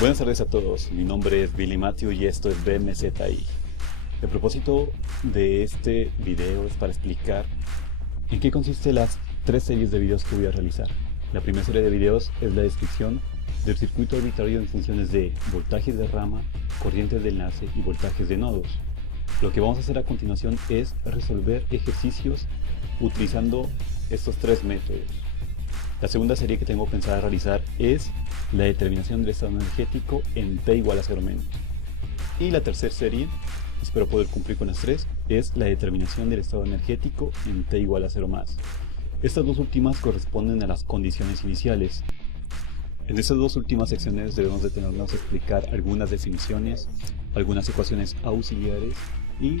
Buenas tardes a todos, mi nombre es Billy Matthew y esto es BMZI. El propósito de este video es para explicar en qué consiste las tres series de videos que voy a realizar. La primera serie de videos es la descripción del circuito arbitrario en funciones de voltajes de rama, corrientes de enlace y voltajes de nodos. Lo que vamos a hacer a continuación es resolver ejercicios utilizando estos tres métodos. La segunda serie que tengo pensada realizar es la determinación del estado energético en T igual a 0 menos. Y la tercera serie, espero poder cumplir con las tres, es la determinación del estado energético en T igual a 0 más. Estas dos últimas corresponden a las condiciones iniciales. En estas dos últimas secciones debemos detenernos a explicar algunas definiciones, algunas ecuaciones auxiliares y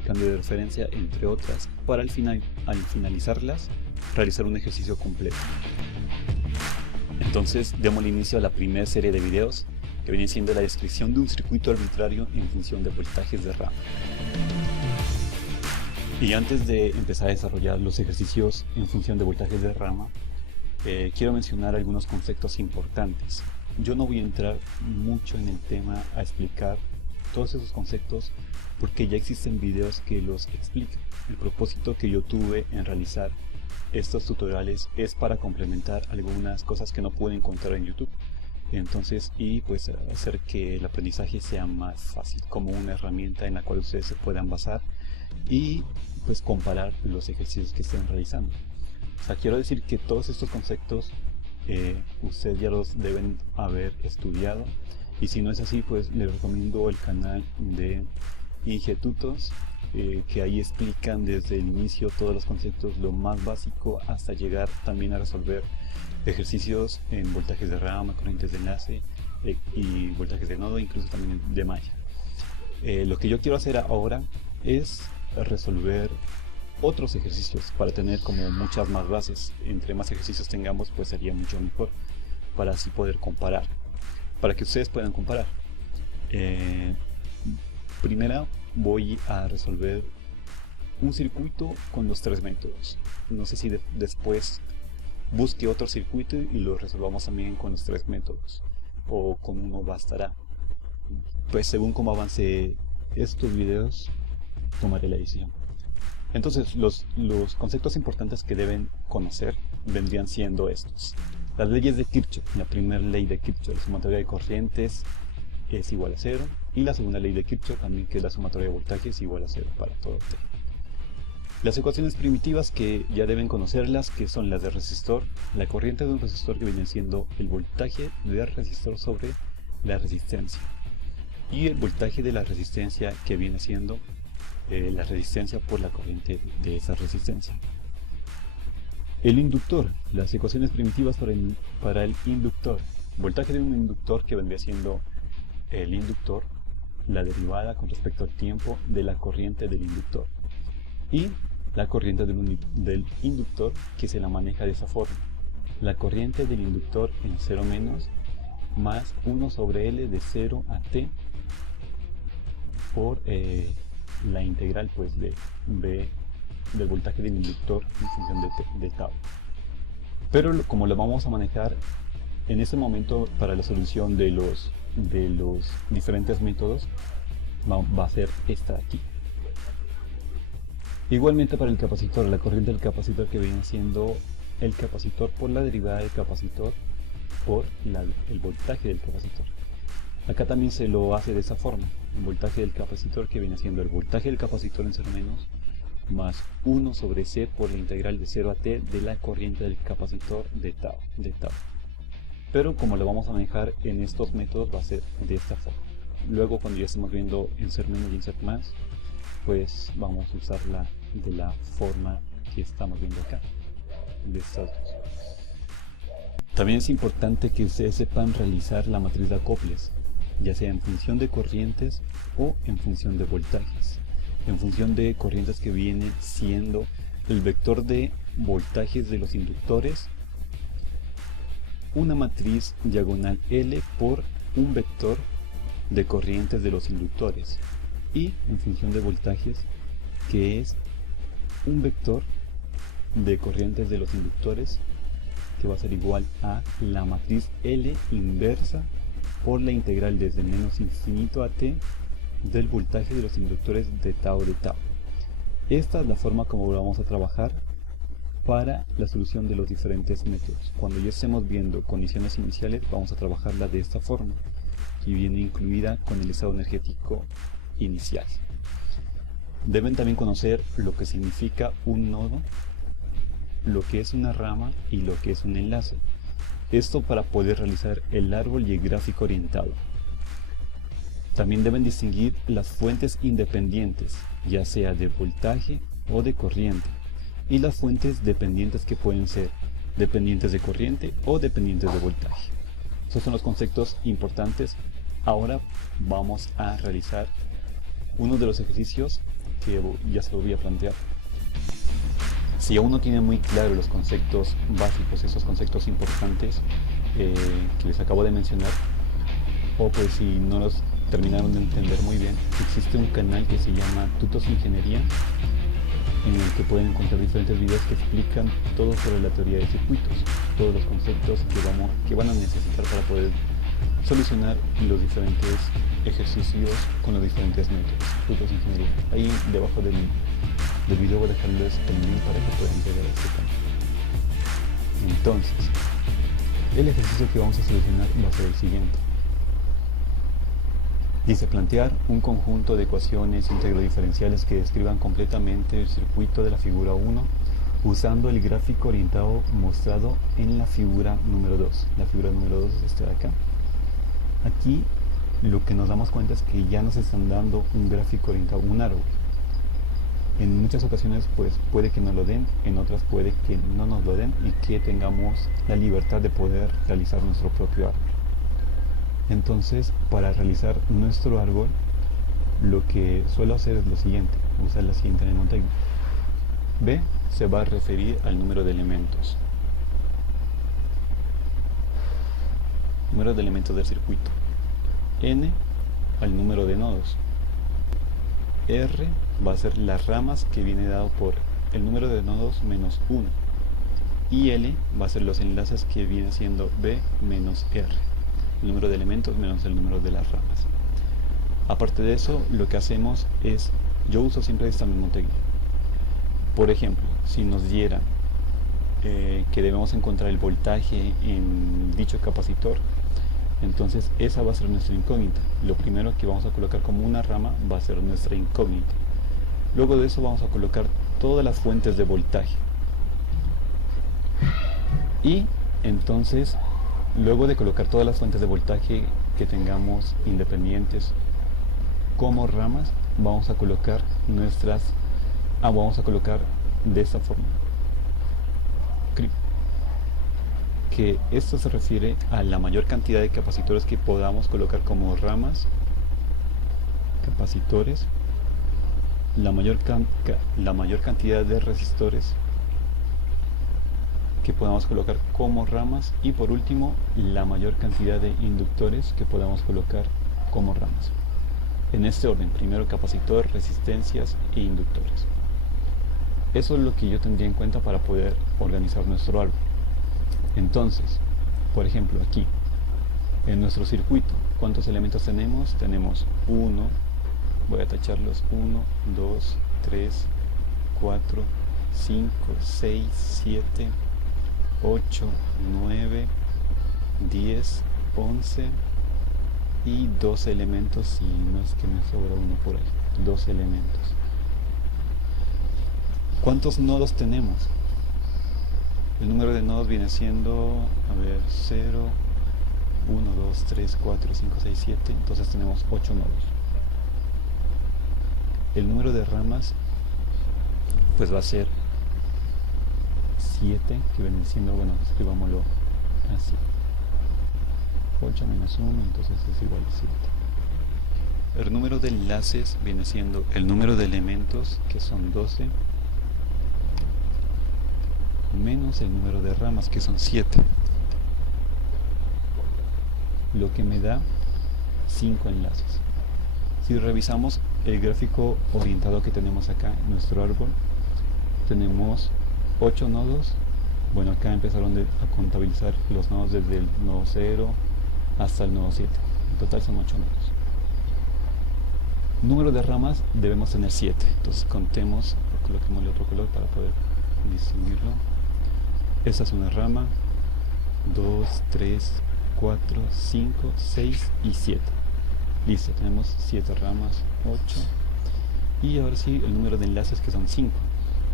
cambio de referencia, entre otras, para al finalizarlas realizar un ejercicio completo. Entonces démosle inicio a la primera serie de videos, que viene siendo la descripción de un circuito arbitrario en función de voltajes de rama. Y antes de empezar a desarrollar los ejercicios en función de voltajes de rama, quiero mencionar algunos conceptos importantes. Yo no voy a entrar mucho en el tema a explicar todos esos conceptos porque ya existen videos que los explican. El propósito que yo tuve en realizar estos tutoriales es para complementar algunas cosas que no pude encontrar en YouTube. Entonces, y pues hacer que el aprendizaje sea más fácil, como una herramienta en la cual ustedes se puedan basar y pues comparar los ejercicios que estén realizando. O sea, quiero decir que todos estos conceptos ustedes ya los deben haber estudiado, y si no es así, pues les recomiendo el canal de Ingetutos, que ahí explican desde el inicio todos los conceptos, lo más básico, hasta llegar también a resolver ejercicios en voltajes de rama, corrientes de enlace y voltajes de nodo, incluso también de malla. Lo que yo quiero hacer ahora es resolver otros ejercicios para tener como muchas más bases. Entre más ejercicios tengamos, pues sería mucho mejor, para así poder comparar, para que ustedes puedan comparar. Primero voy a resolver un circuito con los tres métodos. No sé si después busque otro circuito y lo resolvamos también con los tres métodos, o con uno bastará. Pues según cómo avance estos videos, tomaré la decisión. Entonces los conceptos importantes que deben conocer vendrían siendo estos: las leyes de Kirchhoff. La primera ley de Kirchhoff, la sumatoria de corrientes es igual a 0, y la segunda ley de Kirchhoff también, que es la sumatoria de voltajes, es igual a 0 para todo T. Las ecuaciones primitivas que ya deben conocerlas, que son las de resistor, la corriente de un resistor, que viene siendo el voltaje del resistor sobre la resistencia, y el voltaje de la resistencia, que viene siendo la resistencia por la corriente de esa resistencia. El inductor, las ecuaciones primitivas para el inductor: voltaje de un inductor, que vendría siendo el inductor, la derivada con respecto al tiempo de la corriente del inductor, y la corriente del inductor, que se la maneja de esa forma: la corriente del inductor en 0 menos más 1 sobre L de 0 a T por la integral pues de B del voltaje del inductor en función de tau. Pero como lo vamos a manejar en este momento para la solución de los diferentes métodos, va a ser esta de aquí. Igualmente para el capacitor, la corriente del capacitor, que viene siendo el capacitor por la derivada del capacitor por el voltaje del capacitor. Acá también se lo hace de esa forma: el voltaje del capacitor, que viene siendo el voltaje del capacitor en 0 menos más 1 sobre C por la integral de 0 a T de la corriente del capacitor de tau. Pero como lo vamos a manejar en estos métodos, va a ser de esta forma. Luego, cuando ya estemos viendo en 0 menos y en 0 más, pues vamos a usarla de la forma que estamos viendo acá, de estas dos. También es importante que ustedes sepan realizar la matriz de acoples, ya sea en función de corrientes o en función de voltajes. En función de corrientes, que viene siendo el vector de voltajes de los inductores, una matriz diagonal L por un vector de corrientes de los inductores, y en función de voltajes, que es un vector de corrientes de los inductores, que va a ser igual a la matriz L inversa por la integral desde menos infinito a t del voltaje de los inductores de tau de tau. Esta es la forma como vamos a trabajar para la solución de los diferentes métodos. Cuando ya estemos viendo condiciones iniciales, vamos a trabajarla de esta forma, que viene incluida con el estado energético inicial. Deben también conocer lo que significa un nodo, lo que es una rama y lo que es un enlace. Esto para poder realizar el árbol y el gráfico orientado. También deben distinguir las fuentes independientes, ya sea de voltaje o de corriente, y las fuentes dependientes, que pueden ser dependientes de corriente o dependientes de voltaje. Esos son los conceptos importantes. Ahora vamos a realizar uno de los ejercicios que ya se lo voy a plantear. Si aún no tienen muy claro los conceptos básicos, esos conceptos importantes que les acabo de mencionar, o pues si no los terminaron de entender muy bien, existe un canal que se llama Tutos Ingeniería, en el que pueden encontrar diferentes videos que explican todo sobre la teoría de circuitos, todos los conceptos que van a necesitar para poder solucionar los diferentes ejercicios con los diferentes métodos. Tutos Ingeniería. Ahí debajo del video voy a dejarles el link para que puedan llegar a este canal. Entonces, el ejercicio que vamos a solucionar va a ser el siguiente. Dice: plantear un conjunto de ecuaciones diferenciales que describan completamente el circuito de la figura 1 usando el gráfico orientado mostrado en la figura número 2. La figura número 2 es esta de acá. Aquí lo que nos damos cuenta es que ya nos están dando un gráfico orientado, un árbol. En muchas ocasiones pues puede que nos lo den, en otras puede que no nos lo den y que tengamos la libertad de poder realizar nuestro propio árbol. Entonces, para realizar nuestro árbol, lo que suelo hacer es lo siguiente: usar la siguiente mnemotecnia. B se va a referir al número de elementos. Número de elementos del circuito. N al número de nodos. R va a ser las ramas, que viene dado por el número de nodos menos 1. Y L va a ser los enlaces, que viene siendo B menos R. El número de elementos menos el número de las ramas. Aparte de eso, lo que hacemos es, yo uso siempre esta mnemotecnia. Por ejemplo, si nos diera que debemos encontrar el voltaje en dicho capacitor, entonces esa va a ser nuestra incógnita. Lo primero que vamos a colocar como una rama va a ser nuestra incógnita. Luego de eso vamos a colocar todas las fuentes de voltaje. Y entonces, luego de colocar todas las fuentes de voltaje que tengamos independientes como ramas, vamos a colocar de esta forma. Que esto se refiere a la mayor cantidad de capacitores que podamos colocar como ramas, capacitores, la mayor cantidad de resistores que podamos colocar como ramas, y por último la mayor cantidad de inductores que podamos colocar como ramas. En este orden: primero capacitor, resistencias e inductores. Eso es lo que yo tendría en cuenta para poder organizar nuestro árbol. Entonces, por ejemplo, aquí en nuestro circuito, ¿cuántos elementos tenemos? Tenemos 1, voy a tacharlos: 1, 2, 3, 4, 5, 6, 7, 8, 9, 10, 11 y 12 elementos, si no es que me sobra uno por ahí. 12 elementos. ¿Cuántos nodos tenemos? El número de nodos viene siendo, 0, 1, 2, 3, 4, 5, 6, 7. Entonces tenemos 8 nodos. El número de ramas pues va a ser 7, que viene siendo, bueno, escribámoslo así: 8 menos 1, entonces es igual a 7. El número de enlaces viene siendo el número de elementos, que son 12, menos el número de ramas, que son 7, lo que me da 5 enlaces. Si revisamos el gráfico orientado que tenemos acá en nuestro árbol, tenemos 8 nodos. Bueno, acá empezaron a contabilizar los nodos desde el nodo 0, hasta el nodo 7. En total son 8 nodos. Número de ramas debemos tener 7. Entonces contemos, coloquémosle otro color para poder distinguirlo. Esta es una rama, 2, 3, 4, 5, 6 y 7. Listo, tenemos 7 ramas, 8. Y ahora sí, el número de enlaces, que son 5.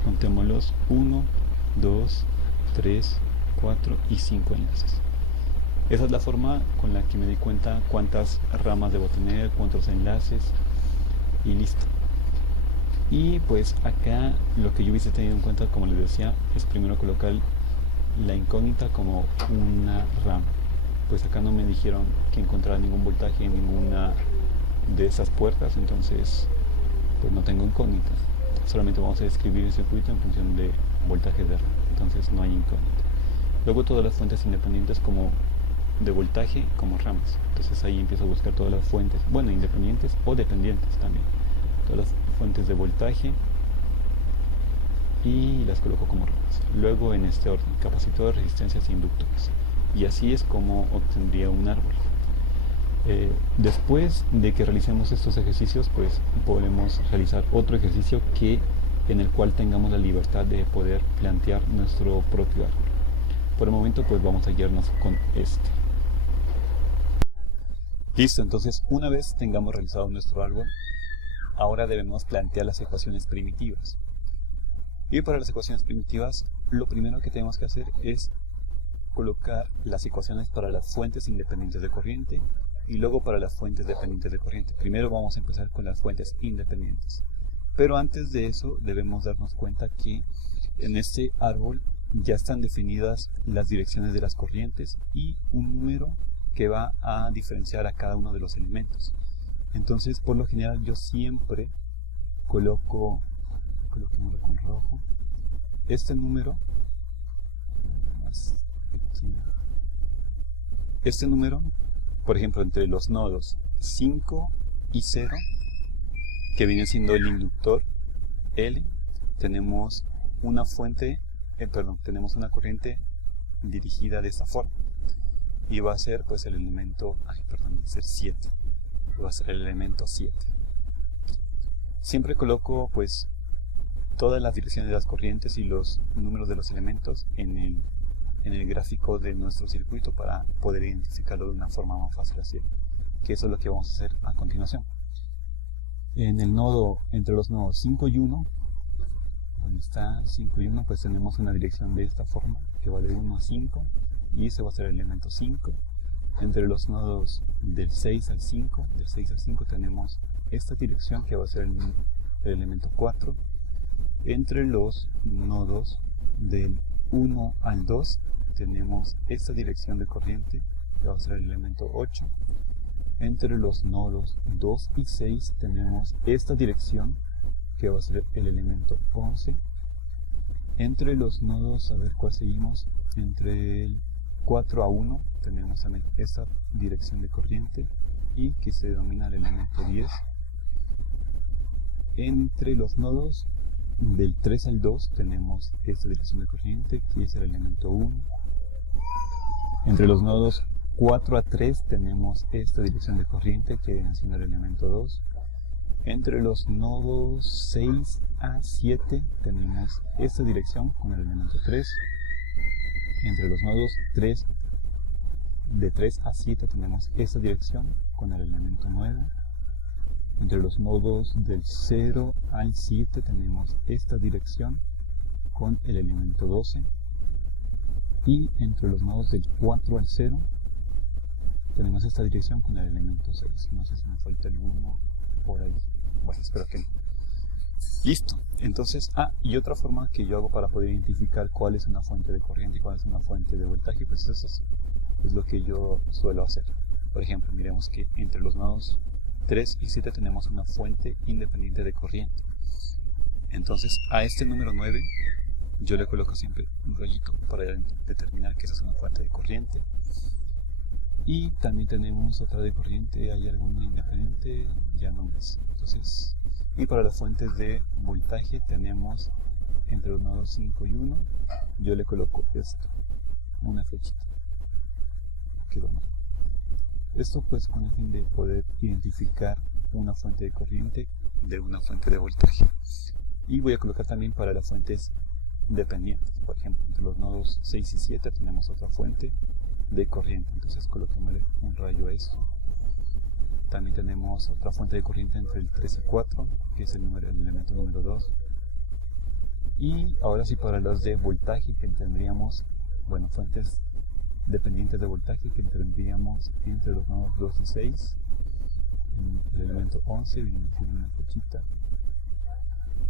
Contémoslos: 1, 2, 3, 4 y 5 enlaces. Esa es la forma con la que me di cuenta cuántas ramas debo tener, cuántos enlaces, y listo. Y pues acá lo que yo hubiese tenido en cuenta, como les decía, es primero colocar la incógnita como una rama. Pues acá no me dijeron que encontrara ningún voltaje en ninguna de esas puertas, entonces pues no tengo incógnita. Solamente vamos a describir el circuito en función de voltaje de rama, entonces no hay incógnita. Luego todas las fuentes independientes como de voltaje como ramas. Entonces ahí empiezo a buscar todas las fuentes, bueno, independientes o dependientes también. Todas las fuentes de voltaje y las coloco como ramas. Luego en este orden: capacitores, resistencias e inductores. Y así es como obtendría un árbol. Después de que realicemos estos ejercicios, pues podemos realizar otro ejercicio en el cual tengamos la libertad de poder plantear nuestro propio árbol. Por el momento pues vamos a guiarnos con este. Listo, entonces una vez tengamos realizado nuestro árbol, ahora debemos plantear las ecuaciones primitivas. Y para las ecuaciones primitivas, lo primero que tenemos que hacer es colocar las ecuaciones para las fuentes independientes de corriente y luego para las fuentes dependientes de corriente. Primero vamos a empezar con las fuentes independientes. Pero antes de eso debemos darnos cuenta que en este árbol ya están definidas las direcciones de las corrientes y un número que va a diferenciar a cada uno de los elementos. Entonces, por lo general, yo siempre coloquémoslo con rojo, este número más pequeño. Este número, por ejemplo, entre los nodos 5 y 0, que viene siendo el inductor L, tenemos una fuente, tenemos una corriente dirigida de esta forma. Y va a ser pues el elemento, va a ser 7. Va a ser el elemento 7. Siempre coloco pues todas las direcciones de las corrientes y los números de los elementos en el gráfico de nuestro circuito para poder identificarlo de una forma más fácil, así que eso es lo que vamos a hacer a continuación. En el nodo, entre los nodos 5 y 1, donde está 5 y 1, pues tenemos una dirección de esta forma que va de 1 a 5 y ese va a ser el elemento 5. Entre los nodos del 6 al 5, tenemos esta dirección que va a ser el elemento 4. Entre los nodos del 1 al 2 tenemos esta dirección de corriente que va a ser el elemento 8. Entre los nodos 2 y 6 tenemos esta dirección que va a ser el elemento 11. Entre los nodos, a ver cuál seguimos, entre el 4 a 1 tenemos también esta dirección de corriente y que se denomina el elemento 10. Entre los nodos del 3 al 2 tenemos esta dirección de corriente que es el elemento 1. Entre los nodos 4 a 3 tenemos esta dirección de corriente que viene siendo el elemento 2. Entre los nodos 6 a 7 tenemos esta dirección con el elemento 3. Entre los nodos de 3 a 7 tenemos esta dirección con el elemento 9. Entre los nodos del 0 al 7 tenemos esta dirección con el elemento 12. Y entre los nodos del 4 al 0 tenemos esta dirección con el elemento 6. No sé si me falta alguno por ahí. Bueno, espero que no. Listo. Entonces, y otra forma que yo hago para poder identificar cuál es una fuente de corriente y cuál es una fuente de voltaje, pues eso es lo que yo suelo hacer. Por ejemplo, miremos que entre los nodos 3 y 7 tenemos una fuente independiente de corriente. Entonces, a este número 9 yo le coloco siempre un rayito para determinar que esa es una fuente de corriente. Y también tenemos otra de corriente, hay alguna independiente, ya no más. Entonces, y para las fuentes de voltaje tenemos entre los nodos 5 y 1, yo le coloco esto, una flechita. Quedó mal. Esto pues con el fin de poder identificar una fuente de corriente de una fuente de voltaje. Y voy a colocar también para las fuentes dependientes. Por ejemplo, entre los nodos 6 y 7 tenemos otra fuente de corriente. Entonces coloquémosle un rayo a esto. También tenemos otra fuente de corriente entre el 3 y 4, que es el elemento número 2. Y ahora sí para los de voltaje que tendríamos, bueno, fuentes dependientes de voltaje que tendríamos entre los nodos 2 y 6. El elemento 11 viene a ser una flechita.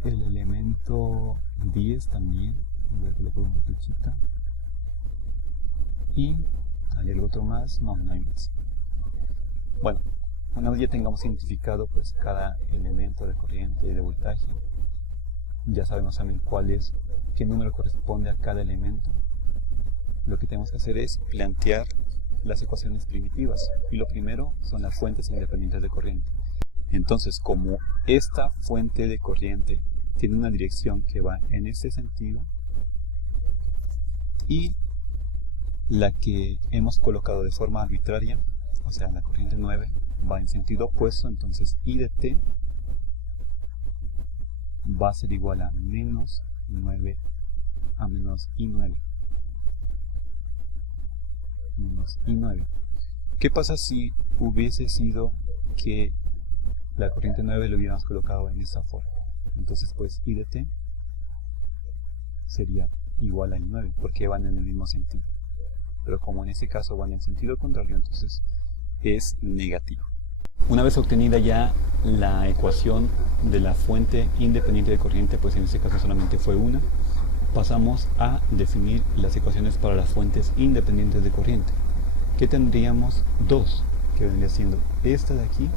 El elemento 10 también, voy a colocar una flechita. Y hay algo otro más, no hay más. Bueno, una vez ya tengamos identificado pues cada elemento de corriente y de voltaje, ya sabemos también qué número corresponde a cada elemento. Lo que tenemos que hacer es plantear las ecuaciones primitivas, y lo primero son las fuentes independientes de corriente. Entonces, como esta fuente de corriente tiene una dirección que va en este sentido, y la que hemos colocado de forma arbitraria, o sea, la corriente 9, va en sentido opuesto, entonces I de t va a ser igual a menos 9 a menos I9. Menos I9. ¿Qué pasa si hubiese sido que la corriente 9 lo hubiéramos colocado en esta forma? Entonces pues I de t sería igual a I9, porque van en el mismo sentido. Pero como en este caso van en sentido contrario, entonces es negativo. Una vez obtenida ya la ecuación de la fuente independiente de corriente, pues en este caso solamente fue una, pasamos a definir las ecuaciones para las fuentes independientes de corriente, que tendríamos dos, que vendría siendo esta de aquí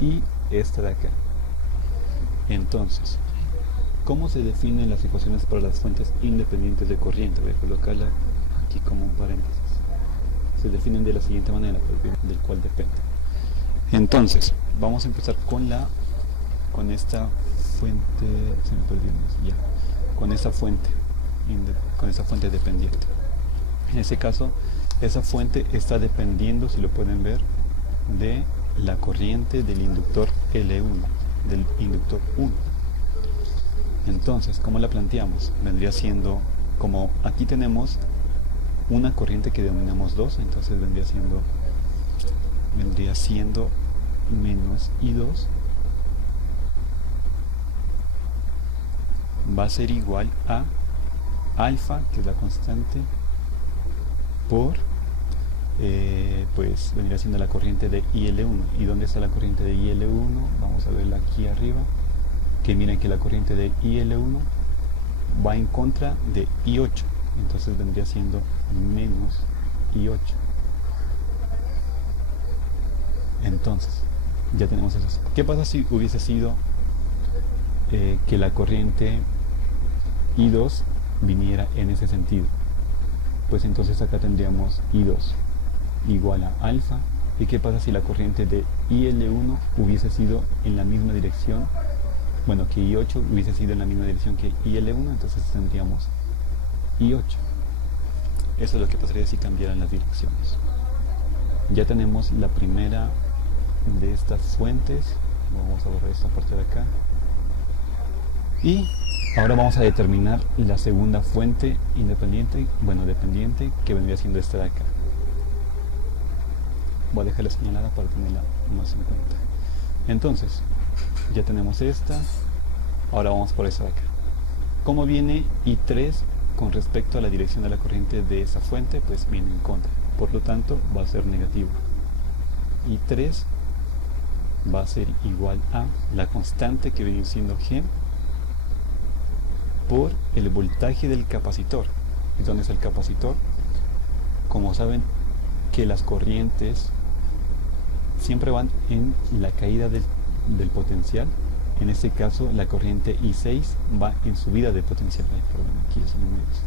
y esta de acá. Entonces, ¿cómo se definen las ecuaciones para las fuentes independientes de corriente? Voy a colocarla aquí como un paréntesis. Se definen de la siguiente manera, del cual depende. Entonces, vamos a empezar con esta fuente, se me perdió, ya, con esa fuente dependiente. En ese caso, esa fuente está dependiendo, si lo pueden ver, de la corriente del inductor L1, del inductor 1. Entonces, ¿cómo la planteamos? Vendría siendo, como aquí tenemos una corriente que denominamos 2, entonces vendría siendo menos I2 va a ser igual a alfa, que es la constante, por pues vendría siendo la corriente de IL1. ¿Y dónde está la corriente de IL1? Vamos a verla aquí arriba, que miren que la corriente de IL1 va en contra de I8, entonces vendría siendo menos I8. Entonces, ya tenemos eso. ¿Qué pasa si hubiese sido que la corriente I2 viniera en ese sentido? Pues entonces acá tendríamos I2 igual a alfa. ¿Y qué pasa si la corriente de IL1 hubiese sido en la misma dirección? Bueno, que I8 hubiese sido en la misma dirección que IL1, entonces tendríamos I8. Eso es lo que pasaría si cambiaran las direcciones. Ya tenemos la primera de estas fuentes. Vamos a borrar esta parte de acá. Y ahora vamos a determinar la segunda fuente independiente, bueno, dependiente, que vendría siendo esta de acá. Voy a dejarla señalada para tenerla más en cuenta. Entonces, ya tenemos esta. Ahora vamos por esta de acá. ¿Cómo viene I3 con respecto a la dirección de la corriente de esa fuente? Pues viene en contra. Por lo tanto, va a ser negativo. I3 va a ser igual a la constante que viene siendo G por el voltaje del capacitor. ¿Y dónde es el capacitor? Como saben que las corrientes siempre van en la caída del potencial, en este caso la corriente I6 va en subida de potencial. Ay, perdón, aquí es un menos.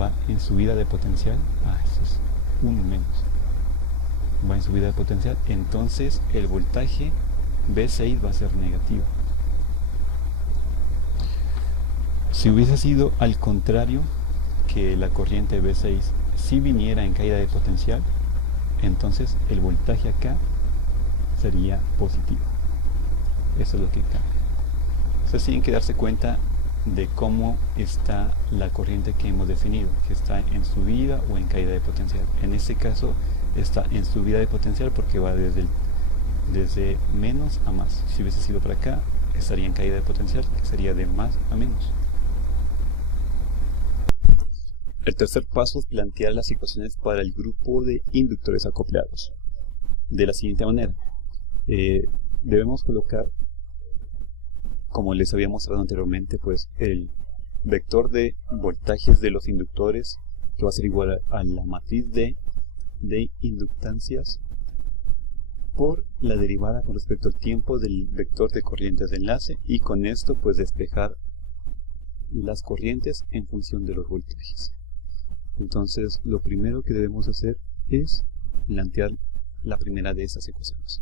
Va en subida de potencial. Eso es un menos. Va en subida de potencial, entonces el voltaje V6 va a ser negativo. Si hubiese sido al contrario, que la corriente V6 si viniera en caída de potencial, Entonces el voltaje acá sería positivo. Eso es lo que cambia. Ustedes tienen que darse cuenta de cómo está la corriente que hemos definido, que está en subida o en caída de potencial. En este caso está en subida de potencial porque va desde menos a más. Si hubiese sido para acá, estaría en caída de potencial, que sería de más a menos. El tercer paso es plantear las ecuaciones para el grupo de inductores acoplados. De la siguiente manera, debemos colocar, como les había mostrado anteriormente, pues el vector de voltajes de los inductores, que va a ser igual a la matriz de inductancias por la derivada con respecto al tiempo del vector de corrientes de enlace, y con esto pues despejar las corrientes en función de los voltajes. Entonces lo primero que debemos hacer es plantear la primera de estas ecuaciones.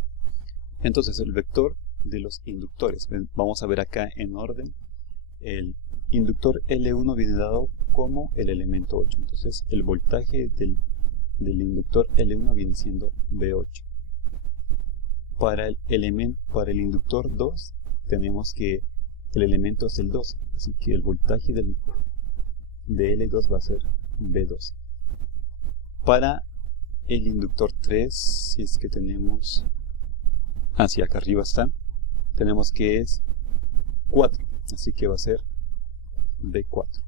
Entonces el vector de los inductores, vamos a ver acá en orden, el inductor L1 viene dado como el elemento 8, entonces el voltaje del inductor L1 viene siendo V8. Para el inductor 2 tenemos que el elemento es el 2, así que el voltaje de L2 va a ser V2. Para el inductor 3, si es que tenemos, hacia acá arriba está, tenemos que es 4, así que va a ser V4.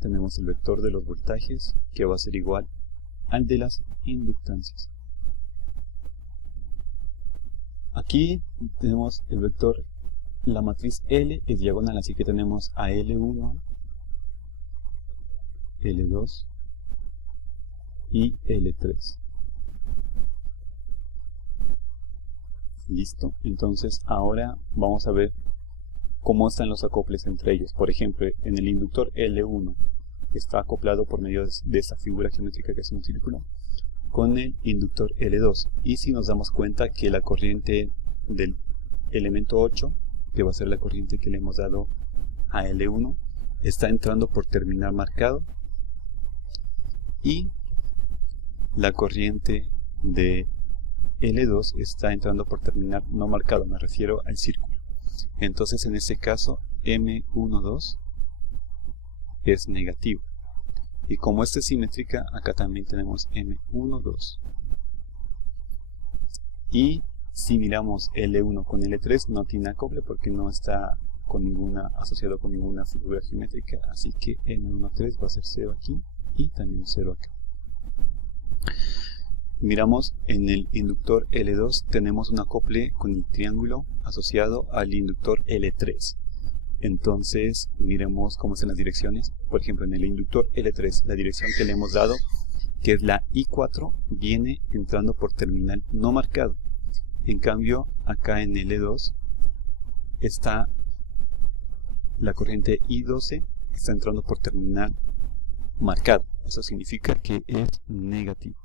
Tenemos el vector de los voltajes, que va a ser igual al de las inductancias. Aquí tenemos el vector, la matriz L es diagonal, así que tenemos a L1, L2 y L3. Listo, entonces ahora vamos a ver cómo están los acoples entre ellos. Por ejemplo, en el inductor L1 está acoplado por medio de esta figura geométrica que es un círculo con el inductor L2, y si nos damos cuenta que la corriente del elemento 8, que va a ser la corriente que le hemos dado a L1, está entrando por terminal marcado, y la corriente de L2 está entrando por terminal no marcado, me refiero al círculo. Entonces en este caso M12 es negativo, y como esta es simétrica, acá también tenemos M12. Y si miramos L1 con L3 no tiene acople porque no está asociado con ninguna figura geométrica, así que M13 va a ser 0 aquí y también 0 acá. Miramos en el inductor L2 tenemos un acople con el triángulo asociado al inductor L3. Entonces miremos cómo están las direcciones. Por ejemplo, en el inductor L3 la dirección que le hemos dado, que es la I4, viene entrando por terminal no marcado. En cambio acá en L2 está la corriente I12 que está entrando por terminal marcado. Eso significa que es negativo.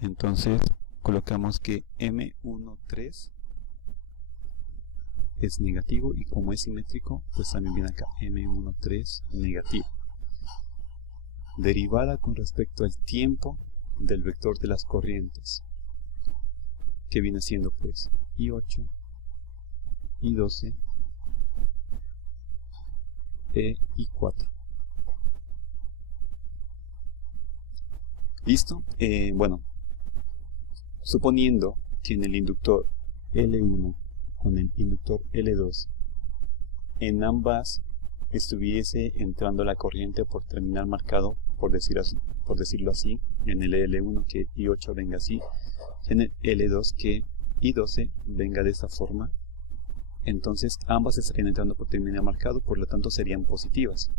Entonces colocamos que M13 es negativo, y como es simétrico, pues también viene acá M13 negativo. Derivada con respecto al tiempo del vector de las corrientes, que viene siendo pues I8, I12 e I4. ¿Listo? Bueno, suponiendo que en el inductor L1 con el inductor L2 en ambas estuviese entrando la corriente por terminal marcado, por decirlo así, en el L1 que I8 venga así, en el L2 que I12 venga de esta forma, entonces ambas estarían entrando por terminal marcado, por lo tanto serían positivas.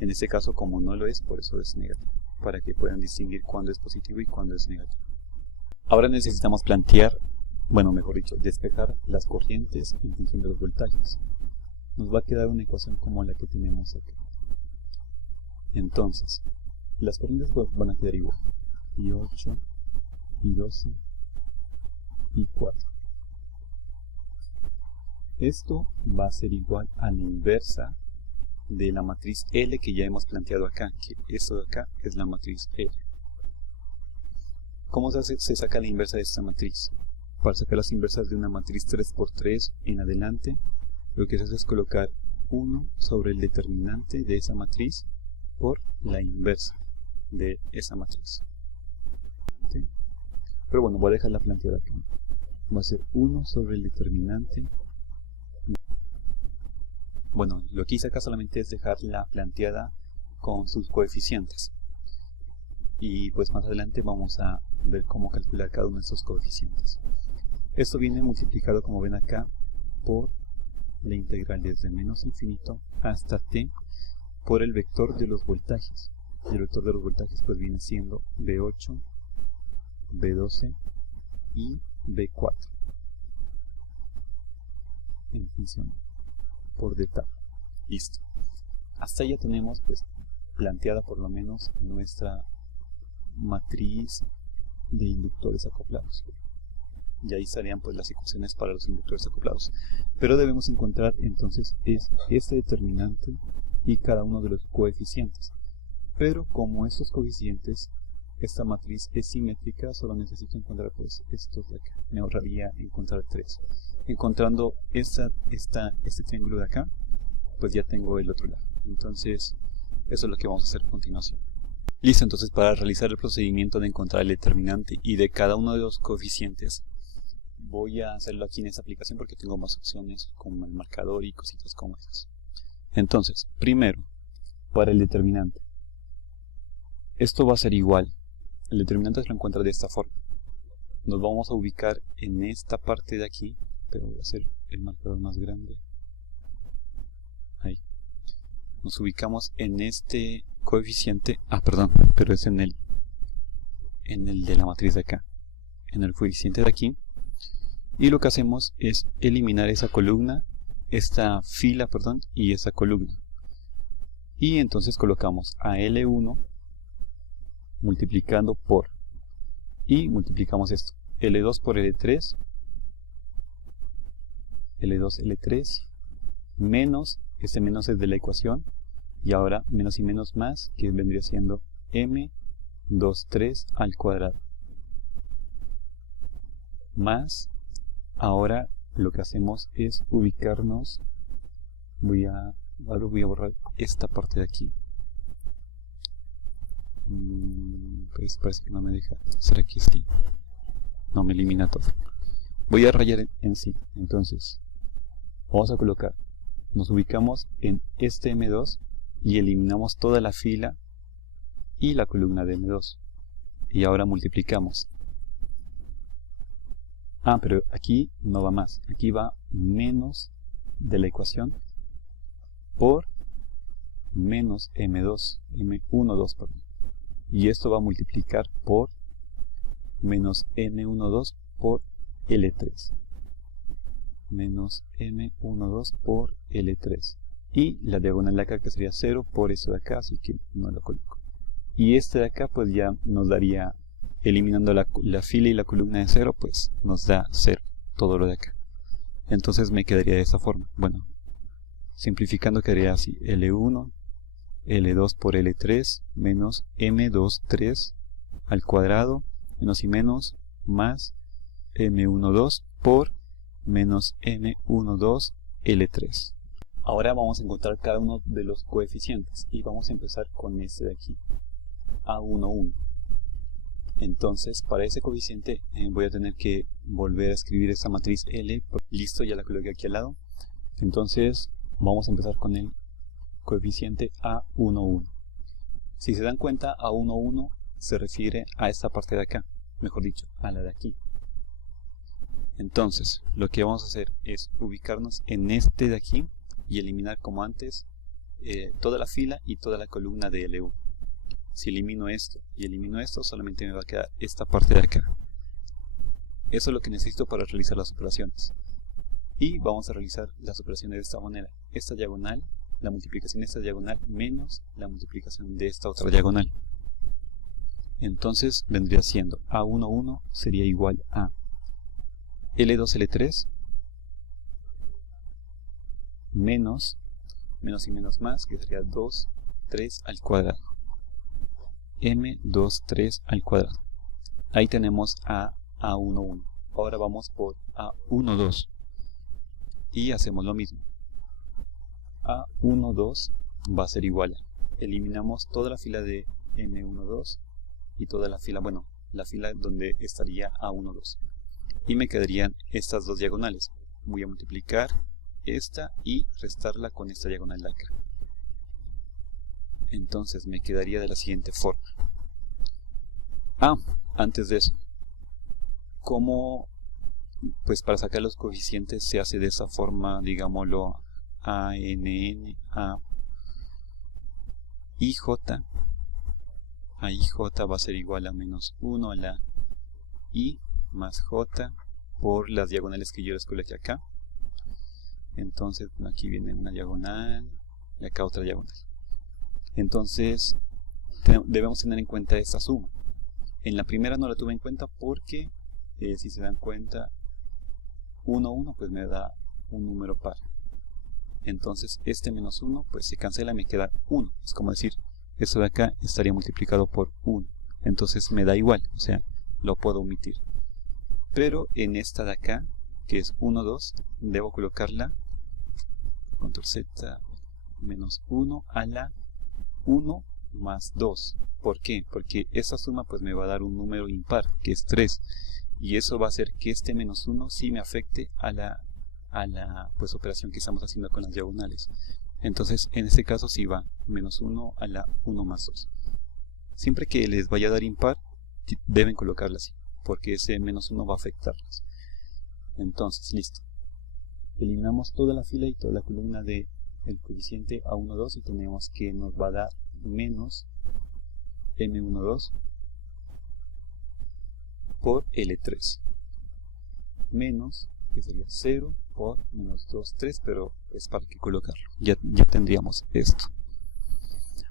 En este caso, como no lo es, por eso es negativo, para que puedan distinguir cuándo es positivo y cuándo es negativo. Ahora necesitamos plantear, bueno, mejor dicho, despejar las corrientes en función de los voltajes. Nos va a quedar una ecuación como la que tenemos acá. Entonces, las corrientes van a quedar igual. I8, I12, I4. Esto va a ser igual a la inversa de la matriz L que ya hemos planteado acá, que esto de acá es la matriz L. ¿Cómo se hace? Se saca la inversa de esta matriz. Para sacar las inversas de una matriz 3×3 en adelante, lo que se hace es colocar 1 sobre el determinante de esa matriz por la inversa de esa matriz. Pero bueno, voy a dejar la planteada acá. Va a ser 1 sobre el determinante. Bueno, lo que hice acá solamente es dejarla planteada con sus coeficientes. Y pues más adelante vamos a ver cómo calcular cada uno de estos coeficientes. Esto viene multiplicado, como ven acá, por la integral desde menos infinito hasta t por el vector de los voltajes. Y el vector de los voltajes pues viene siendo B8, B12 y B4 en función por d tab. Listo. Hasta ahí ya tenemos pues planteada por lo menos nuestra matriz de inductores acoplados. Y ahí estarían pues las ecuaciones para los inductores acoplados. Pero debemos encontrar entonces este determinante y cada uno de los coeficientes. Pero como estos coeficientes, esta matriz es simétrica, solo necesito encontrar pues estos de acá. Me ahorraría encontrar 3. Encontrando este triángulo de acá, pues ya tengo el otro lado. Entonces, eso es lo que vamos a hacer a continuación. Listo, entonces para realizar el procedimiento de encontrar el determinante y de cada uno de los coeficientes, voy a hacerlo aquí en esta aplicación porque tengo más opciones como el marcador y cositas como esas. Entonces, primero, para el determinante. Esto va a ser igual. El determinante se lo encuentra de esta forma. Nos vamos a ubicar en esta parte de aquí, pero voy a hacer el marcador más grande. Ahí. Nos ubicamos en este coeficiente, pero es en el de la matriz de acá, en el coeficiente de aquí, y lo que hacemos es eliminar esa columna, esta fila, y esa columna, y entonces colocamos a L1 multiplicando por, y multiplicamos esto, L2 por L3, L2, L3, menos, este menos es de la ecuación, y ahora menos y menos más, que vendría siendo M23 al cuadrado. Más, ahora lo que hacemos es ubicarnos, ahora voy a borrar esta parte de aquí. Pues parece que no me deja. ¿Será que sí? No, me elimina todo. Voy a rayar en sí. Entonces, vamos a colocar, nos ubicamos en este M2 y eliminamos toda la fila y la columna de M2. Y ahora multiplicamos. Pero aquí no va más. Aquí va menos de la ecuación por menos M2, M12, perdón. Y esto va a multiplicar por menos M12 por L3. Menos M12 por L3. Y la diagonal de acá que sería 0 por eso de acá, así que no lo coloco. Y este de acá pues ya nos daría, eliminando la fila y la columna de 0, pues nos da 0, todo lo de acá. Entonces me quedaría de esta forma. Bueno, simplificando quedaría así, L1, L2 por L3, menos M23 al cuadrado, menos y menos, más M12 por menos M12 L3. Ahora vamos a encontrar cada uno de los coeficientes y vamos a empezar con este de aquí, A11. Entonces para ese coeficiente voy a tener que volver a escribir esta matriz L. Listo, ya la coloqué aquí al lado. Entonces vamos a empezar con el coeficiente A11. Si se dan cuenta, A11 se refiere a esta parte de acá, mejor dicho, a la de aquí. Entonces lo que vamos a hacer es ubicarnos en este de aquí y eliminar como antes toda la fila y toda la columna de L1. Si elimino esto y elimino esto, solamente me va a quedar esta parte de acá. Eso es lo que necesito para realizar las operaciones. Y vamos a realizar las operaciones de esta manera. Esta diagonal, la multiplicación de esta diagonal menos la multiplicación de esta otra diagonal. Entonces vendría siendo A11 sería igual a L2, L3 menos y menos más, que sería 2, 3 al cuadrado. M23 al cuadrado. Ahí tenemos a A11. Ahora vamos por A12 y hacemos lo mismo. A12 va a ser igual a, eliminamos toda la fila de M12 y toda la fila, bueno, la fila donde estaría A12, y me quedarían estas dos diagonales. Voy a multiplicar esta y restarla con esta diagonal de acá. Entonces me quedaría de la siguiente forma. Antes de eso, ¿cómo? Pues para sacar los coeficientes se hace de esa forma, digámoslo, ANN, a IJ va a ser igual a menos 1 a la I más J por las diagonales que yo les coloqué acá. Entonces aquí viene una diagonal y acá otra diagonal. Entonces debemos tener en cuenta esta suma. En la primera no la tuve en cuenta porque si se dan cuenta 1, 1 pues me da un número par. Entonces este menos 1 pues se cancela y me queda 1. Es como decir, esto de acá estaría multiplicado por 1. Entonces me da igual, o sea, lo puedo omitir. Pero en esta de acá, que es 1, 2, debo colocarla, control Z, menos 1 a la 1 más 2. ¿Por qué? Porque esa suma pues me va a dar un número impar, que es 3. Y eso va a hacer que este menos 1 sí me afecte a la pues, operación que estamos haciendo con las diagonales. Entonces en este caso sí va menos 1 a la 1 más 2. Siempre que les vaya a dar impar, deben colocarla así, porque ese menos 1 va a afectarlas. Entonces, listo. Eliminamos toda la fila y toda la columna del coeficiente A12 y tenemos que nos va a dar menos M12 por L3 menos, que sería 0 por menos 2, 3, pero es para que colocarlo. Ya tendríamos esto.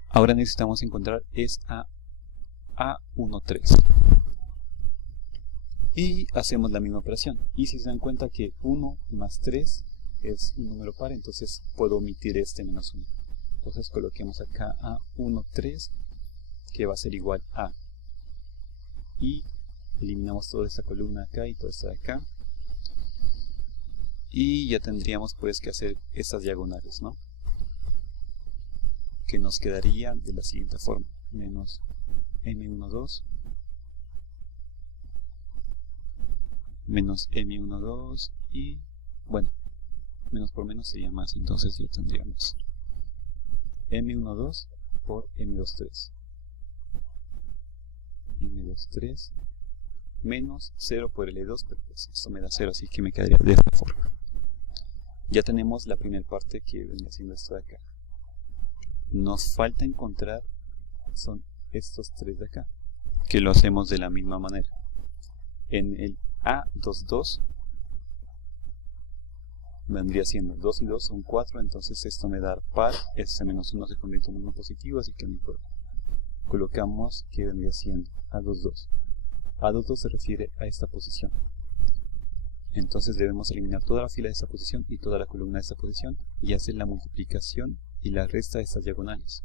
Ahora necesitamos encontrar es a A13 y hacemos la misma operación. Y si se dan cuenta que 1 más 3 es un número par, entonces puedo omitir este menos 1. Entonces coloquemos acá A13, que va a ser igual a, y eliminamos toda esta columna acá y toda esta de acá, y ya tendríamos pues que hacer estas diagonales, ¿no? Que nos quedaría de la siguiente forma: menos M12 menos M12 y, bueno, menos por menos sería más, entonces ya tendríamos M12 por M23 M23 menos 0 por L2, pero pues esto me da 0, así que me quedaría de esta forma. Ya tenemos la primera parte que venía siendo esto de acá. Nos falta encontrar, son estos tres de acá, que lo hacemos de la misma manera. En el A22 vendría siendo 2 y 2 son 4, entonces esto me da par, este menos 1 se convierte en 1 positivo, así que no importa. Colocamos que vendría siendo A22. A22 se refiere a esta posición. Entonces debemos eliminar toda la fila de esta posición y toda la columna de esta posición y hacer la multiplicación y la resta de estas diagonales.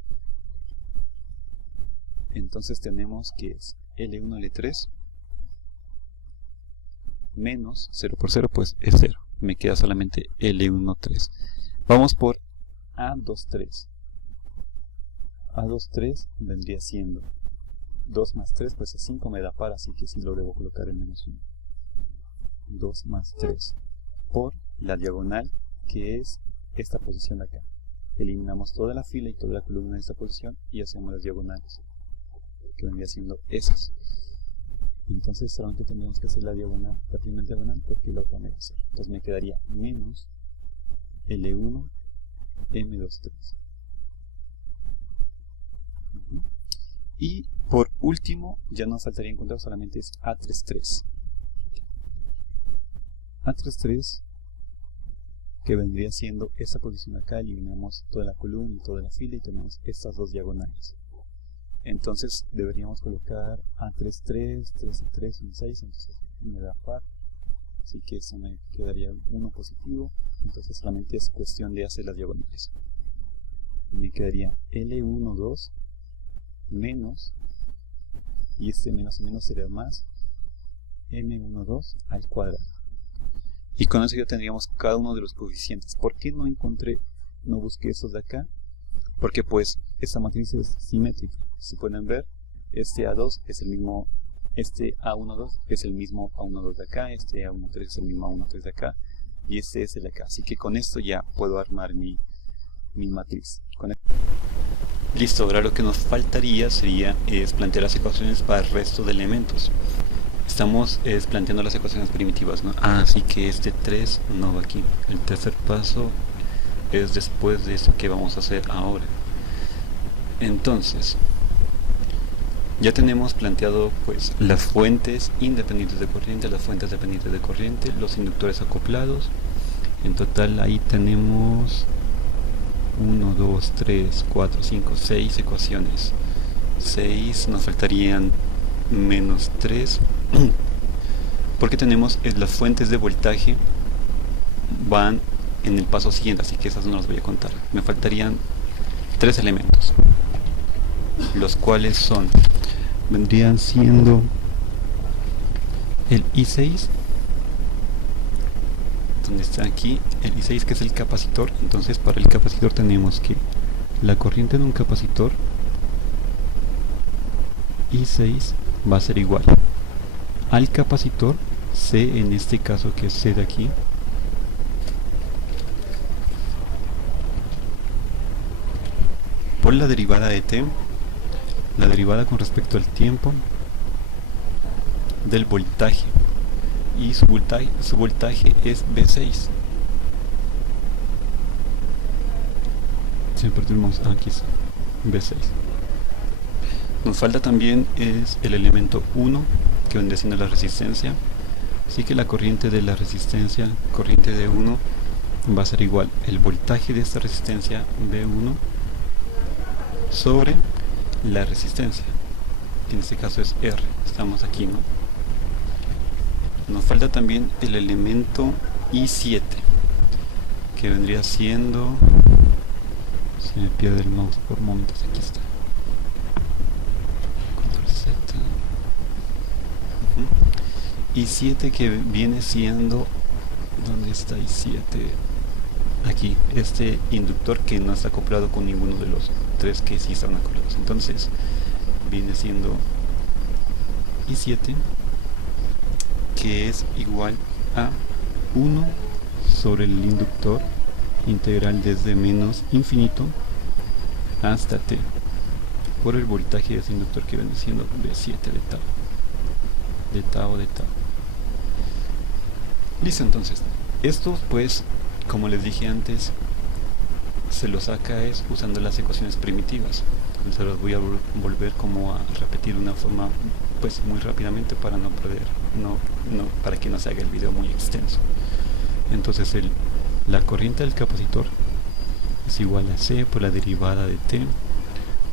Entonces tenemos que es L1, L3 menos 0 por 0 pues es 0. Me queda solamente L1, 3. Vamos por A23. A23 vendría siendo 2 más 3 pues es 5, me da par, así que sí lo debo colocar en menos 1. 2 más 3 por la diagonal, que es esta posición de acá. Eliminamos toda la fila y toda la columna de esta posición y hacemos las diagonales, que vendría siendo esas. Entonces solamente tendríamos que hacer la diagonal, la primera diagonal, porque la otra me va a hacer. Entonces me quedaría menos L1 M23. Y por último, ya nos faltaría encontrar solamente es A33. A33, que vendría siendo esta posición acá, eliminamos toda la columna y toda la fila y tenemos estas dos diagonales. Entonces deberíamos colocar A33, 3 y 3 son 6, entonces me da par, así que eso me quedaría 1 positivo, entonces solamente es cuestión de hacer las diagonales. Me quedaría L1, 2 menos, y este menos y menos sería más, m12 al cuadrado. Y con eso ya tendríamos cada uno de los coeficientes. ¿Por qué no busqué estos de acá? Porque pues esta matriz es simétrica. Si pueden ver, este A2 es el mismo, este A12 es el mismo A12 de acá, este A13 es el mismo A13 de acá, y este es el de acá. Así que con esto ya puedo armar mi matriz. Listo, ahora lo que nos faltaría sería plantear las ecuaciones para el resto de elementos. Estamos planteando las ecuaciones primitivas, ¿no? Así que este 3 no va aquí. El tercer paso es después de esto que vamos a hacer ahora. Entonces, ya tenemos planteado pues las fuentes independientes de corriente, las fuentes dependientes de corriente, los inductores acoplados. En total ahí tenemos 1, 2, 3, 4, 5, 6 ecuaciones. 6, nos faltarían menos 3 porque tenemos las fuentes de voltaje van en el paso siguiente, así que esas no las voy a contar. Me faltarían 3 elementos, los cuales vendrían siendo el I6, donde está aquí el I6, que es el capacitor. Entonces para el capacitor tenemos que la corriente de un capacitor I6 va a ser igual al capacitor C, en este caso que es C de aquí, por la derivada de t, la derivada con respecto al tiempo del voltaje, y su voltaje es V6. Siempre tenemos aquí V6. Nos falta también es el elemento 1, que vendría siendo la resistencia. Así que la corriente de la resistencia, corriente de 1, va a ser igual el voltaje de esta resistencia V1 sobre la resistencia, que en este caso es R. Estamos aquí, ¿no? Nos falta también el elemento I7, que vendría siendo, se me pierde el mouse por momentos, aquí está, control Z, I7, que viene siendo, ¿dónde está I7? Aquí, este inductor que no está acoplado con ninguno de los 3 que sí están acoplados. Entonces viene siendo I7, que es igual a 1 sobre el inductor integral desde menos infinito hasta t por el voltaje de ese inductor, que viene siendo V7 de tau. Listo. Entonces esto pues, como les dije antes, se lo saca es usando las ecuaciones primitivas. Entonces los voy a volver como a repetir de una forma pues muy rápidamente para no perder, para que no se haga el video muy extenso. Entonces la corriente del capacitor es igual a C por la derivada de t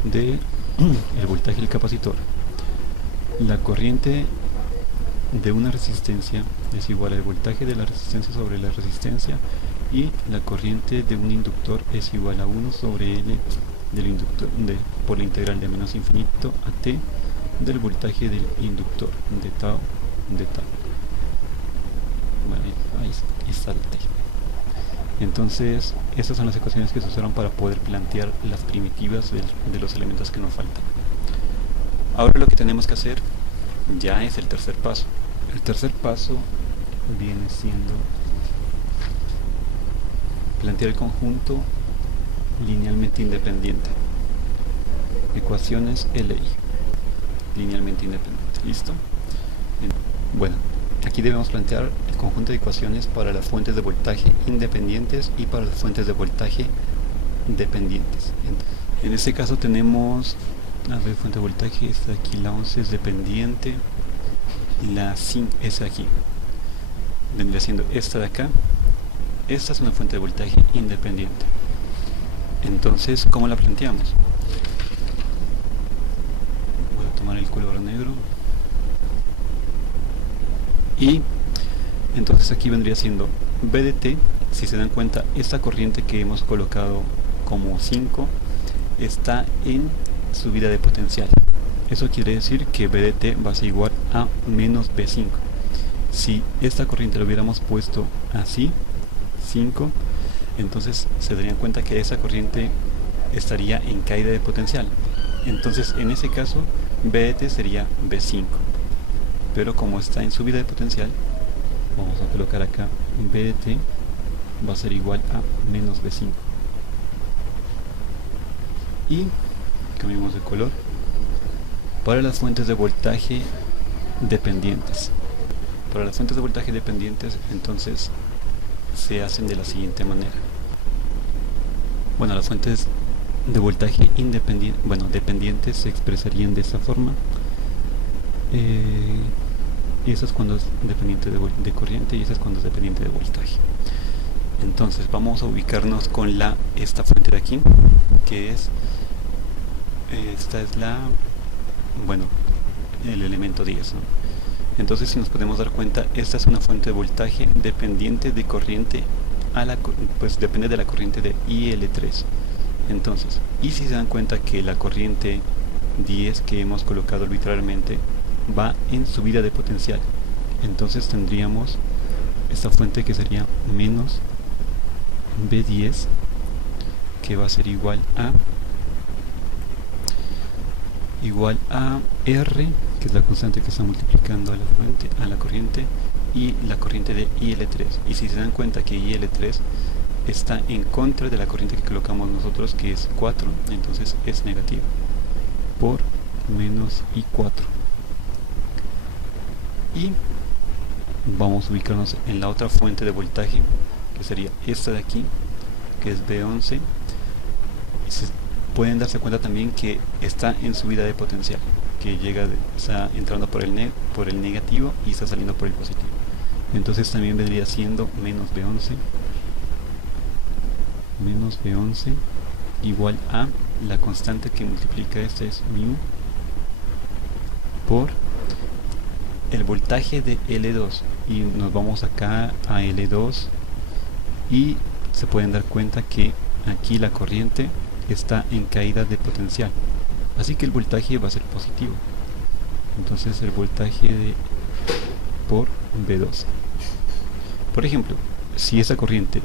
de el voltaje del capacitor. La corriente de una resistencia es igual al voltaje de la resistencia sobre la resistencia, y la corriente de un inductor es igual a 1 sobre L del inductor por la integral de menos infinito a t del voltaje del inductor de tau. Vale, ahí está el t. Entonces estas son las ecuaciones que se usaron para poder plantear las primitivas de los elementos que nos faltan. Ahora lo que tenemos que hacer ya es el tercer paso. El tercer paso viene siendo plantear el conjunto linealmente independiente. Ecuaciones LI linealmente independiente. ¿Listo? Bueno, aquí debemos plantear el conjunto de ecuaciones para las fuentes de voltaje independientes y para las fuentes de voltaje dependientes. En este caso tenemos la fuente de voltaje, esta de aquí, la 11 es dependiente, y la 5 es aquí, vendría siendo esta de acá. Esta es una fuente de voltaje independiente. Entonces, ¿cómo la planteamos? Voy a tomar el color negro, y entonces aquí vendría siendo B de t. Si se dan cuenta, esta corriente que hemos colocado como 5 está en subida de potencial. Eso quiere decir que B de t va a ser igual a menos B5. Si esta corriente lo hubiéramos puesto así, 5, entonces se darían cuenta que esa corriente estaría en caída de potencial. Entonces en ese caso BT sería B5, pero como está en subida de potencial, vamos a colocar acá BT va a ser igual a menos B5. Y cambiamos de color para las fuentes de voltaje dependientes. Para las fuentes de voltaje dependientes, entonces se hacen de la siguiente manera. Bueno, las fuentes de voltaje dependientes se expresarían de esta forma. Y eso es cuando es dependiente de corriente, y eso es cuando es dependiente de voltaje. Entonces vamos a ubicarnos con esta fuente de aquí, que es esta es el elemento 10, ¿no? Entonces, si nos podemos dar cuenta, esta es una fuente de voltaje dependiente de corriente pues depende de la corriente de IL3. Entonces, y si se dan cuenta que la corriente 10 que hemos colocado arbitrariamente va en subida de potencial, entonces tendríamos esta fuente que sería menos B10, que va a ser igual a R, que es la constante que está multiplicando a la corriente, y la corriente de IL3. Y si se dan cuenta que IL3 está en contra de la corriente que colocamos nosotros, que es 4, entonces es negativa, por menos I4. Y vamos a ubicarnos en la otra fuente de voltaje, que sería esta de aquí, que es B11. Pueden darse cuenta también que está en subida de potencial, que está entrando por el negativo y está saliendo por el positivo. Entonces también vendría siendo menos B11 igual a la constante que multiplica esta, es mu, por el voltaje de L2. Y nos vamos acá a L2 y se pueden dar cuenta que aquí la corriente está en caída de potencial, así que el voltaje va a ser positivo. Entonces el voltaje por B12. Por ejemplo, si esa corriente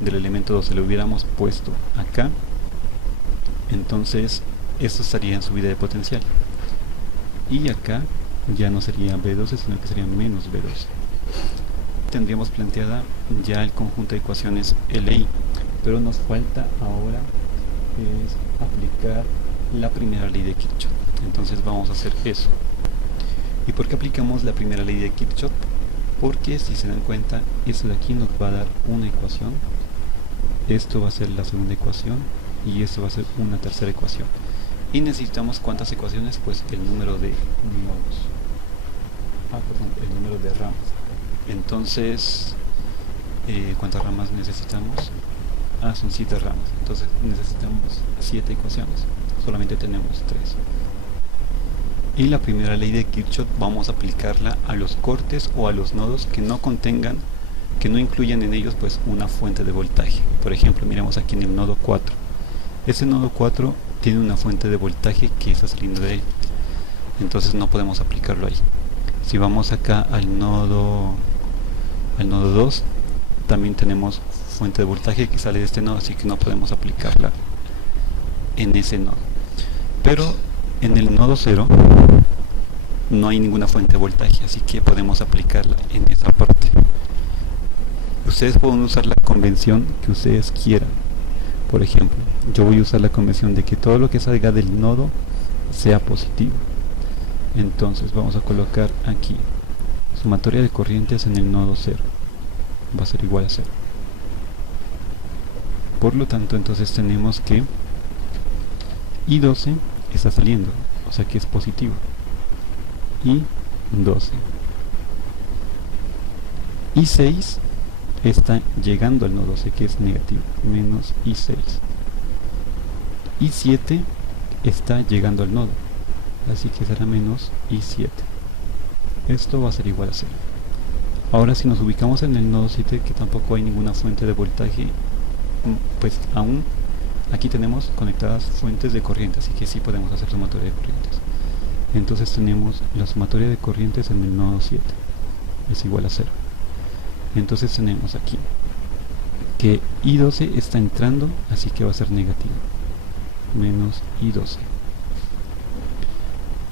del elemento 12 lo hubiéramos puesto acá, entonces esto estaría en subida de potencial, y acá ya no sería B12, sino que sería menos B12. Tendríamos planteada ya el conjunto de ecuaciones LI, pero nos falta ahora es aplicar la primera ley de Kirchhoff. Entonces vamos a hacer eso. ¿Y por qué aplicamos la primera ley de Kirchhoff? Porque si se dan cuenta, esto de aquí nos va a dar una ecuación, esto va a ser la segunda ecuación, y esto va a ser una tercera ecuación. Y necesitamos ¿cuántas ecuaciones? Pues el número de nodos, el número de ramas. Entonces, ¿cuántas ramas necesitamos? Son 7 ramas, entonces necesitamos 7 ecuaciones, solamente tenemos 3. Y la primera ley de Kirchhoff vamos a aplicarla a los cortes o a los nodos que no incluyan en ellos pues una fuente de voltaje. Por ejemplo, miremos aquí en el nodo 4. Ese nodo 4 tiene una fuente de voltaje que está saliendo de él, entonces no podemos aplicarlo ahí. Si vamos acá al nodo 2, también tenemos fuente de voltaje que sale de este nodo, así que no podemos aplicarla en ese nodo. Pero en el nodo 0 no hay ninguna fuente de voltaje, así que podemos aplicarla en esa parte. Ustedes pueden usar la convención que ustedes quieran. Por ejemplo, yo voy a usar la convención de que todo lo que salga del nodo sea positivo. Entonces vamos a colocar aquí sumatoria de corrientes en el nodo 0, va a ser igual a 0. Por lo tanto, entonces tenemos que I12 está saliendo, o sea que es positivo, I12. I6 está llegando al nodo 12, que es negativo, menos I6. I7 está llegando al nodo, así que será menos I7. Esto va a ser igual a 0. Ahora si nos ubicamos en el nodo 7, que tampoco hay ninguna fuente de voltaje, pues aún aquí tenemos conectadas fuentes de corriente, así que sí podemos hacer sumatoria de corrientes. Entonces tenemos la sumatoria de corrientes en el nodo 7. es igual a 0. Entonces tenemos aquí que I12 está entrando, así que va a ser negativo, menos I12.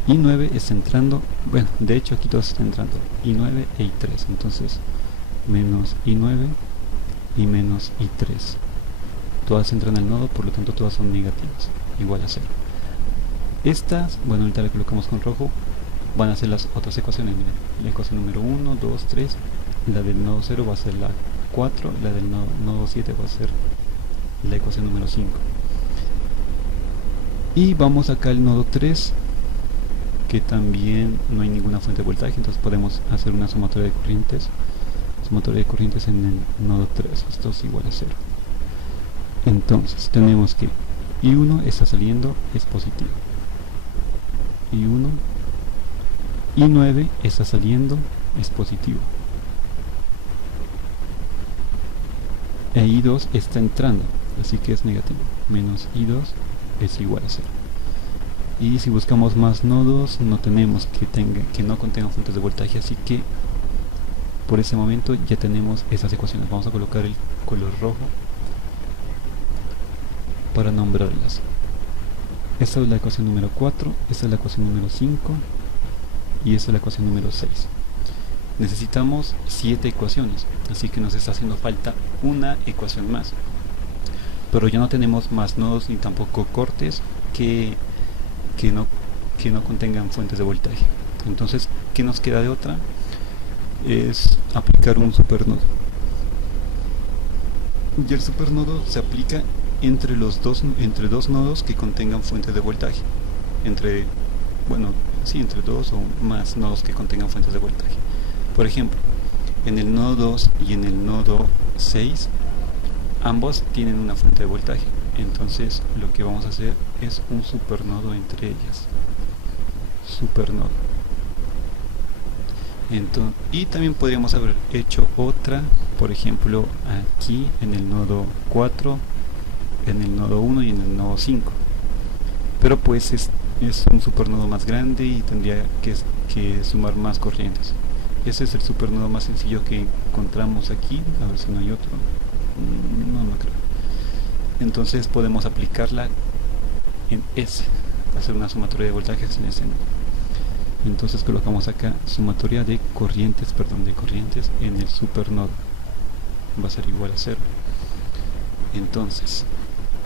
I9 está entrando, bueno, de hecho aquí todos están entrando, I9 e I3, entonces menos I9 y menos I3. Todas entran al nodo, por lo tanto todas son negativas, igual a 0. Estas, bueno, ahorita le colocamos con rojo, van a ser las otras ecuaciones. Miren, la ecuación número 1, 2, 3, la del nodo 0 va a ser la 4, la del nodo 7 va a ser la ecuación número 5. Y vamos acá al nodo 3, que también no hay ninguna fuente de voltaje, entonces podemos hacer una sumatoria de corrientes. Sumatoria de corrientes en el nodo 3, esto es igual a 0. Entonces tenemos que I1 está saliendo, es positivo. I1, I9 está saliendo, es positivo. E I2 está entrando, así que es negativo. Menos I2 es igual a 0. Y si buscamos más nodos, no tenemos que no contengan fuentes de voltaje, así que por ese momento ya tenemos esas ecuaciones. Vamos a colocar el color rojo para nombrarlas. Esta es la ecuación número 4, esta es la ecuación número 5 y esta es la ecuación número 6. Necesitamos 7 ecuaciones, así que nos está haciendo falta una ecuación más. Pero ya no tenemos más nodos ni tampoco cortes que no contengan fuentes de voltaje. Entonces, ¿qué nos queda de otra? Es aplicar un supernodo. Y el supernodo se aplica entre dos nodos que contengan fuentes de voltaje. Entre dos o más nodos que contengan fuentes de voltaje. Por ejemplo, en el nodo 2 y en el nodo 6, ambos tienen una fuente de voltaje. Entonces lo que vamos a hacer es un supernodo entre ellas. Supernodo. Entonces, y también podríamos haber hecho otra, por ejemplo, aquí en el nodo 4, en el nodo 1 y en el nodo 5. Pero pues es un supernodo más grande y tendría que sumar más corrientes. Ese es el supernodo más sencillo que encontramos aquí. A ver si no hay otro. No creo. Entonces podemos aplicarla en ese, hacer una sumatoria de voltajes en ese nodo. Entonces colocamos acá sumatoria de corrientes en el supernodo. Va a ser igual a 0. Entonces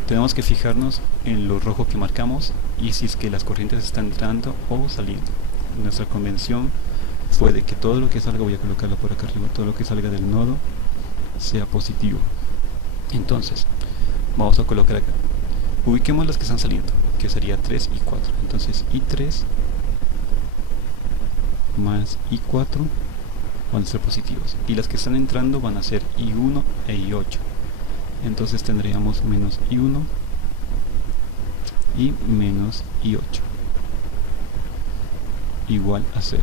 tenemos que fijarnos en lo rojo que marcamos y si es que las corrientes están entrando o saliendo. Nuestra convención fue de que todo lo que salga, voy a colocarlo por acá arriba, todo lo que salga del nodo sea positivo. Entonces vamos a colocar acá, ubiquemos las que están saliendo, que sería 3 y 4. Entonces I3 más I4 van a ser positivos y las que están entrando van a ser I1 e I8. Entonces tendríamos menos I1 y menos I8 igual a 0.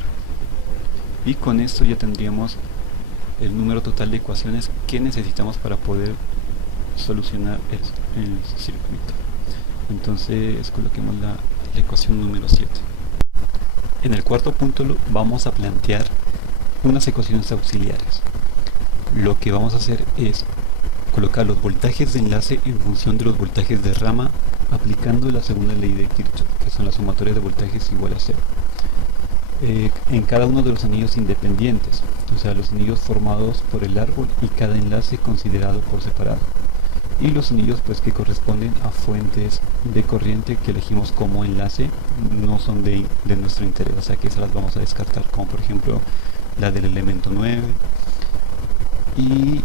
Y con esto ya tendríamos el número total de ecuaciones que necesitamos para poder solucionar el circuito. Entonces coloquemos la ecuación número 7. En el cuarto punto vamos a plantear unas ecuaciones auxiliares. Lo que vamos a hacer es colocar los voltajes de enlace en función de los voltajes de rama aplicando la segunda ley de Kirchhoff, que son las sumatorias de voltajes igual a 0. En cada uno de los anillos independientes, o sea, los anillos formados por el árbol y cada enlace considerado por separado. Y los anillos pues que corresponden a fuentes de corriente que elegimos como enlace no son de nuestro interés, o sea que esas las vamos a descartar, como por ejemplo la del elemento 9 y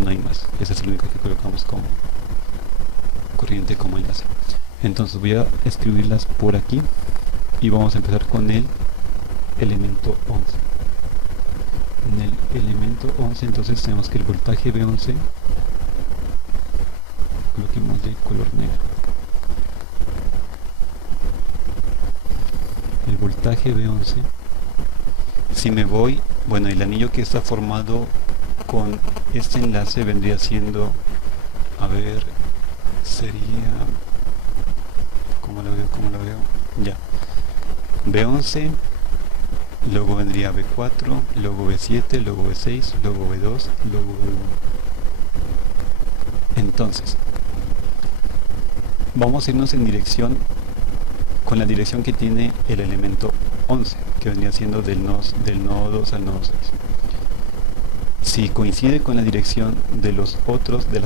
no hay más. Esa es la única que colocamos como corriente como enlace. Entonces voy a escribirlas por aquí y vamos a empezar con el elemento 11. En el elemento 11 entonces tenemos que el voltaje B11 coloquemos de color negro. El voltaje B11, si me voy, bueno, el anillo que está formado con este enlace vendría siendo, a ver, sería, ¿cómo lo veo? Ya, B11 luego vendría B4, luego B7, luego B6, luego B2, luego B1. Entonces, vamos a irnos en dirección con la dirección que tiene el elemento 11, que vendría siendo del nodo 2 al nodo 6. Si coincide con la dirección de las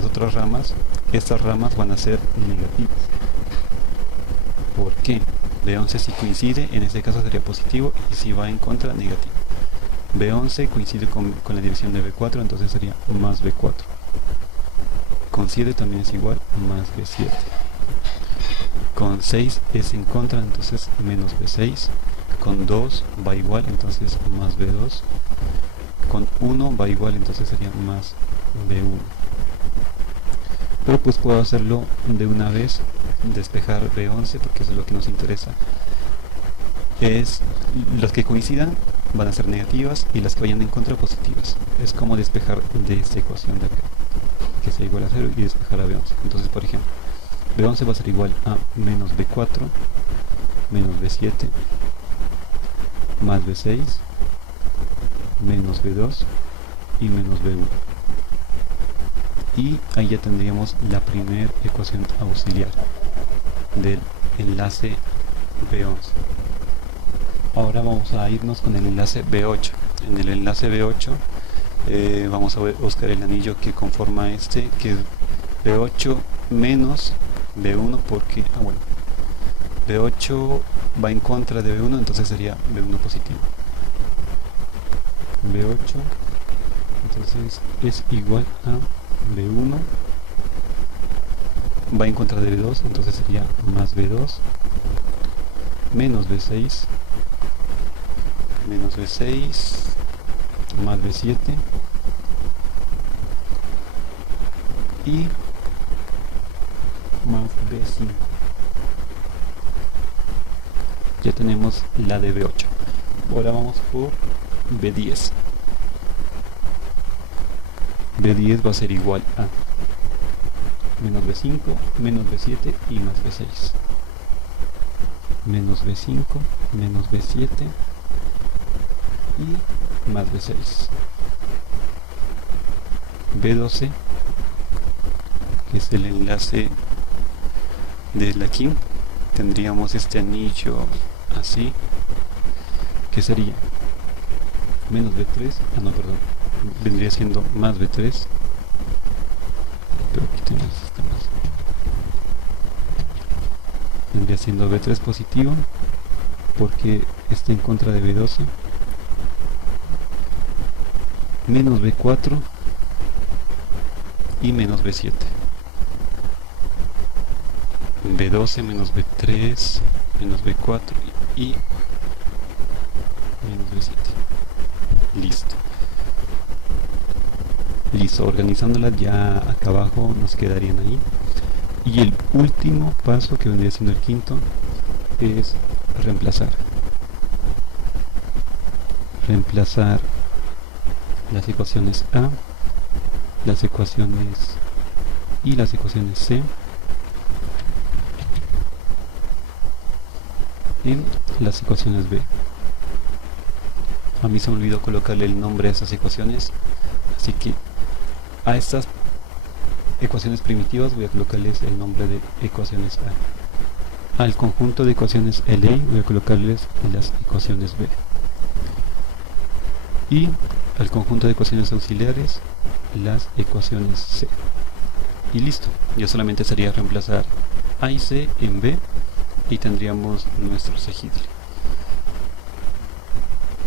otras ramas, estas ramas van a ser negativas. ¿Por qué? B11 si coincide, en este caso sería positivo, y si va en contra, negativo. B11 coincide con la dirección de B4, entonces sería más B4. Con 7 también es igual, más B7. Con 6 es en contra, entonces menos B6. Con 2 va igual, entonces más B2. Con 1 va igual, entonces sería más B1. Pero pues puedo hacerlo de una vez, despejar B11, porque eso es lo que nos interesa. Las que coincidan van a ser negativas y las que vayan en contra positivas. Es como despejar de esta ecuación de acá, que sea igual a 0, y despejar a B11. Entonces, por ejemplo, B11 va a ser igual a menos B4, menos B7, más B6, menos B2 y menos B1. Y ahí ya tendríamos la primera ecuación auxiliar del enlace B11. Ahora vamos a irnos con el enlace B8. En el enlace B8 vamos a buscar el anillo que conforma este, que es B8 menos B1, porque B8 va en contra de B1, entonces sería B1 positivo. B8 entonces es igual a B1, va en contra de B2, entonces sería más B2, menos B6, menos B6, más B7 y más B5. Ya tenemos la de B8. Ahora vamos por B10. B10 va a ser igual a menos B5, menos B7 y más B6. Menos B5, menos B7 y más B6. B12, que es el enlace de la aquí, tendríamos este anillo así, que sería menos B3, vendría siendo más B3, pero aquí tenemos este más. Vendría siendo B3 positivo, porque está en contra de B12, menos B4 y menos B7. B12 menos B3 menos B4 y menos B7. Listo, organizándolas ya acá abajo nos quedarían ahí. Y el último paso, que vendría siendo el quinto, es reemplazar las ecuaciones A, las ecuaciones y las ecuaciones C en las ecuaciones B. A mí se me olvidó colocarle el nombre a esas ecuaciones, así que a estas ecuaciones primitivas voy a colocarles el nombre de ecuaciones A. Al conjunto de ecuaciones LA voy a colocarles las ecuaciones B. Y al conjunto de ecuaciones auxiliares las ecuaciones C. Y listo, ya solamente sería reemplazar A y C en B y tendríamos nuestro Segidly.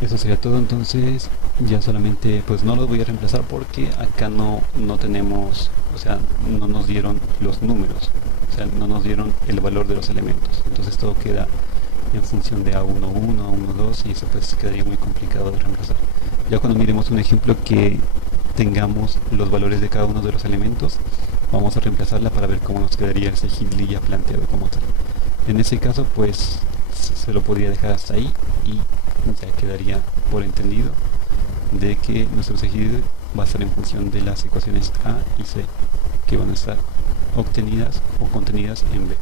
Eso sería todo. Entonces ya solamente pues no los voy a reemplazar porque acá no tenemos, o sea, no nos dieron los números, o sea, no nos dieron el valor de los elementos, entonces todo queda en función de A11, A12 y eso pues quedaría muy complicado de reemplazar. Ya cuando miremos un ejemplo que tengamos los valores de cada uno de los elementos, vamos a reemplazarla para ver cómo nos quedaría el Segidly ya planteado como tal. En ese caso pues se lo podría dejar hasta ahí y ya quedaría por entendido de que nuestro Segidly va a estar en función de las ecuaciones A y C que van a estar obtenidas o contenidas en B.